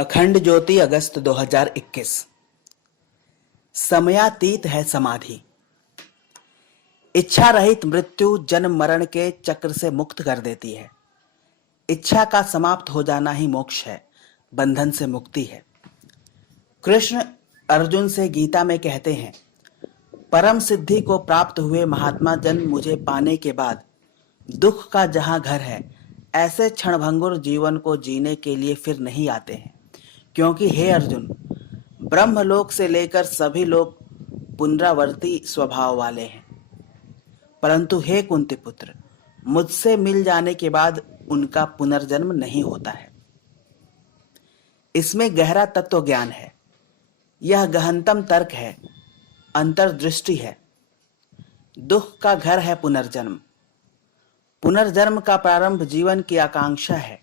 अखंड ज्योति अगस्त 2021। समयातीत है समाधि। इच्छा रहित मृत्यु जन्म मरण के चक्र से मुक्त कर देती है। इच्छा का समाप्त हो जाना ही मोक्ष है, बंधन से मुक्ति है। कृष्ण अर्जुन से गीता में कहते हैं, परम सिद्धि को प्राप्त हुए महात्मा जन मुझे पाने के बाद दुख का जहां घर है, ऐसे क्षणभंगुर जीवन को जीने के लिए फिर नहीं आते हैं। क्योंकि हे अर्जुन, ब्रह्मलोक से लेकर सभी लोग पुनरावर्ती स्वभाव वाले हैं, परंतु हे कुंती पुत्र, मुझसे मिल जाने के बाद उनका पुनर्जन्म नहीं होता है। इसमें गहरा तत्व ज्ञान है। यह गहनतम तर्क है, अंतर्दृष्टि है। दुख का घर है पुनर्जन्म। पुनर्जन्म का प्रारंभ जीवन की आकांक्षा है,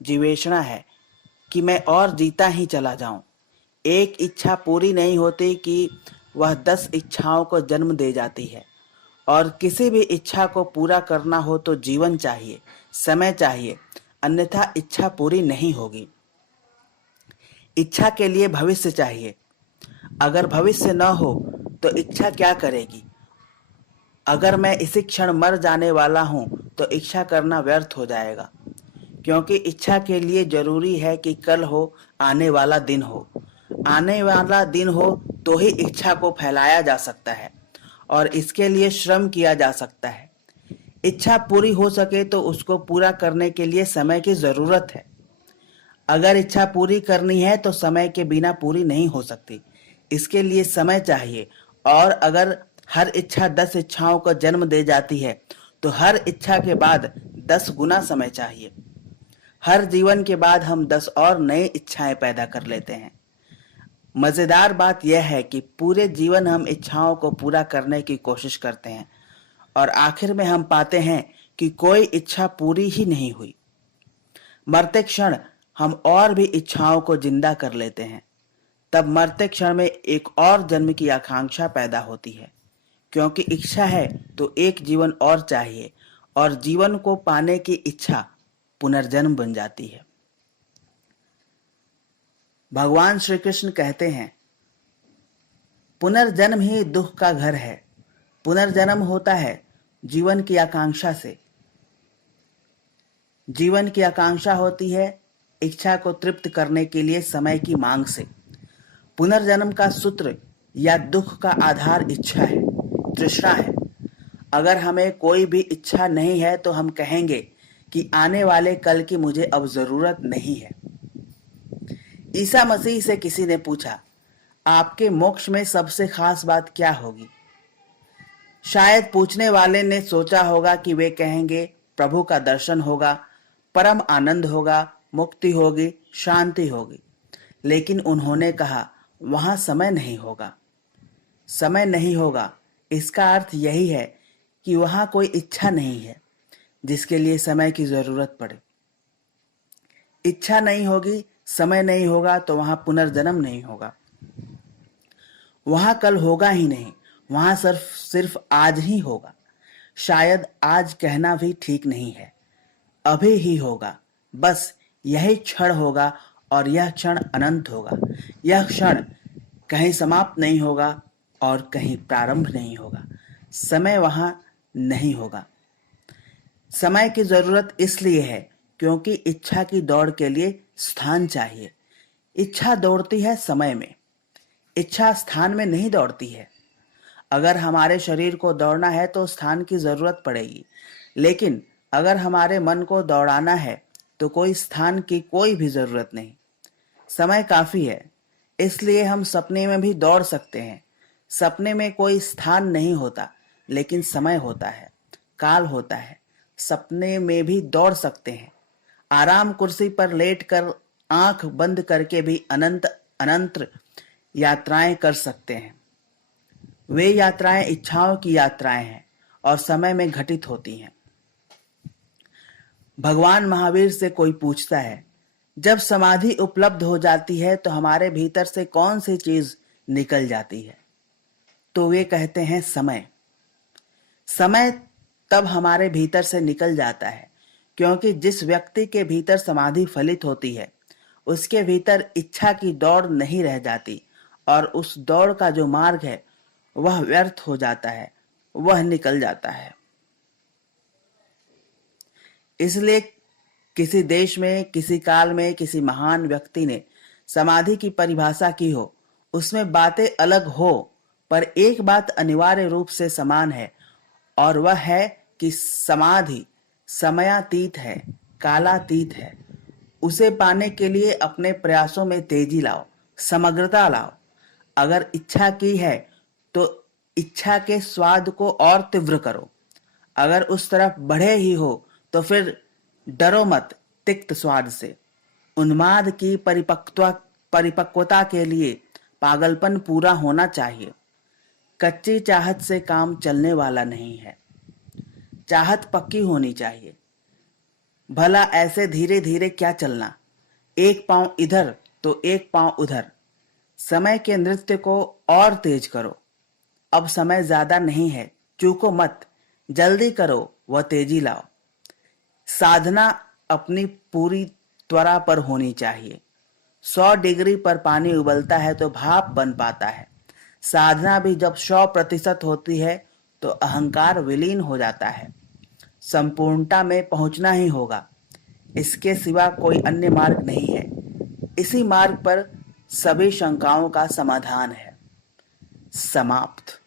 जीवेषणा है कि मैं और जीता ही चला जाऊं। एक इच्छा पूरी नहीं होती कि वह 10 इच्छाओं को जन्म दे जाती है। और किसी भी इच्छा को पूरा करना हो तो जीवन चाहिए, समय चाहिए, अन्यथा इच्छा पूरी नहीं होगी। इच्छा के लिए भविष्य चाहिए। अगर भविष्य न हो तो इच्छा क्या करेगी? अगर मैं इसी क्षण मर जाने वाला हूं तो इच्छा करना व्यर्थ हो जाएगा, क्योंकि इच्छा के लिए जरूरी है कि कल हो, आने वाला दिन हो। आने वाला दिन हो तो ही इच्छा को फैलाया जा सकता है और इसके लिए श्रम किया जा सकता है। इच्छा पूरी हो सके तो उसको पूरा करने के लिए समय की जरूरत है। अगर इच्छा पूरी करनी है तो समय के बिना पूरी नहीं हो सकती। इसके लिए समय चाहिए। और अगर हर इच्छा 10 इच्छाओं को जन्म दे जाती है तो हर इच्छा के बाद 10 गुना समय चाहिए। हर जीवन के बाद हम 10 और नई इच्छाएं पैदा कर लेते हैं। मजेदार बात यह है कि पूरे जीवन हम इच्छाओं को पूरा करने की कोशिश करते हैं और आखिर में हम पाते हैं कि कोई इच्छा पूरी ही नहीं हुई। मरते क्षण हम और भी इच्छाओं को जिंदा कर लेते हैं। तब मरते क्षण में एक और जन्म की आकांक्षा पैदा होती है, क्योंकि इच्छा है तो एक जीवन और चाहिए और जीवन को पाने की इच्छा पुनर्जन्म बन जाती है। भगवान श्री कृष्ण कहते हैं, पुनर्जन्म ही दुख का घर है। पुनर्जन्म होता है जीवन की आकांक्षा से। जीवन की आकांक्षा होती है इच्छा को तृप्त करने के लिए समय की मांग से। पुनर्जन्म का सूत्र या दुख का आधार इच्छा है, तृष्णा है। अगर हमें कोई भी इच्छा नहीं है तो हम कहेंगे कि आने वाले कल की मुझे अब जरूरत नहीं है। ईसा मसीह से किसी ने पूछा, आपके मोक्ष में सबसे खास बात क्या होगी? शायद पूछने वाले ने सोचा होगा कि वे कहेंगे प्रभु का दर्शन होगा, परम आनंद होगा, मुक्ति होगी, शांति होगी। लेकिन उन्होंने कहा, वहां समय नहीं होगा। समय नहीं होगा, इसका अर्थ यही है कि वहां कोई इच्छा नहीं है जिसके लिए समय की जरूरत पड़े। इच्छा नहीं होगी, समय नहीं होगा तो वहां पुनर्जन्म नहीं होगा। वहां कल होगा ही नहीं, वहां सिर्फ आज ही होगा। शायद आज कहना भी ठीक नहीं है, अभी ही होगा। बस यही क्षण होगा और यह क्षण अनंत होगा। यह क्षण कहीं समाप्त नहीं होगा और कहीं प्रारंभ नहीं होगा। समय वहां नहीं होगा। समय की जरूरत इसलिए है क्योंकि इच्छा की दौड़ के लिए स्थान चाहिए। इच्छा दौड़ती है समय में, इच्छा स्थान में नहीं दौड़ती है। अगर हमारे शरीर को दौड़ना है तो स्थान की जरूरत पड़ेगी, लेकिन अगर हमारे मन को दौड़ाना है तो कोई स्थान की कोई भी जरूरत नहीं। समय काफी है, इसलिए हम सपने में भी दौड़ सकते हैं। सपने में कोई स्थान नहीं होता, लेकिन समय होता है, काल होता है। सपने में भी दौड़ सकते हैं। आराम कुर्सी पर लेटकर आंख बंद करके भी अनंत अनंत यात्राएं कर सकते हैं। वे यात्राएं इच्छाओं की यात्राएं हैं और समय में घटित होती हैं। भगवान महावीर से कोई पूछता है, जब समाधि उपलब्ध हो जाती है तो हमारे भीतर से कौन सी चीज निकल जाती है? तो वे कहते हैं समय। समय तब हमारे भीतर से निकल जाता है क्योंकि जिस व्यक्ति के भीतर समाधि फलित होती है उसके भीतर इच्छा की दौड़ नहीं रह जाती और उस दौड़ का जो मार्ग है वह व्यर्थ हो जाता है, वह निकल जाता है। इसलिए किसी देश में, किसी काल में, किसी महान व्यक्ति ने समाधि की परिभाषा की हो, उसमें बातें अलग हो, पर एक बात अनिवार्य रूप से समान है, और वह है कि समाधि समयातीत है, कालातीत है। उसे पाने के लिए अपने प्रयासों में तेजी लाओ, समग्रता लाओ। अगर इच्छा की है तो इच्छा के स्वाद को और तीव्र करो। अगर उस तरफ बढ़े ही हो तो फिर डरो मत तिक्त स्वाद से। उन्माद की परिपक्वता के लिए पागलपन पूरा होना चाहिए। कच्ची चाहत से काम चलने वाला नहीं है, चाहत पक्की होनी चाहिए। भला ऐसे धीरे धीरे क्या चलना, एक पांव इधर तो एक पांव उधर। समय के नृत्य को और तेज करो। अब समय ज्यादा नहीं है, चूको मत, जल्दी करो व तेजी लाओ। साधना अपनी पूरी त्वरा पर होनी चाहिए। 100 डिग्री पर पानी उबलता है तो भाप बन पाता है। साधना भी जब 100% होती है तो अहंकार विलीन हो जाता है। संपूर्णता में पहुंचना ही होगा, इसके सिवा कोई अन्य मार्ग नहीं है। इसी मार्ग पर सभी शंकाओं का समाधान है। समाप्त।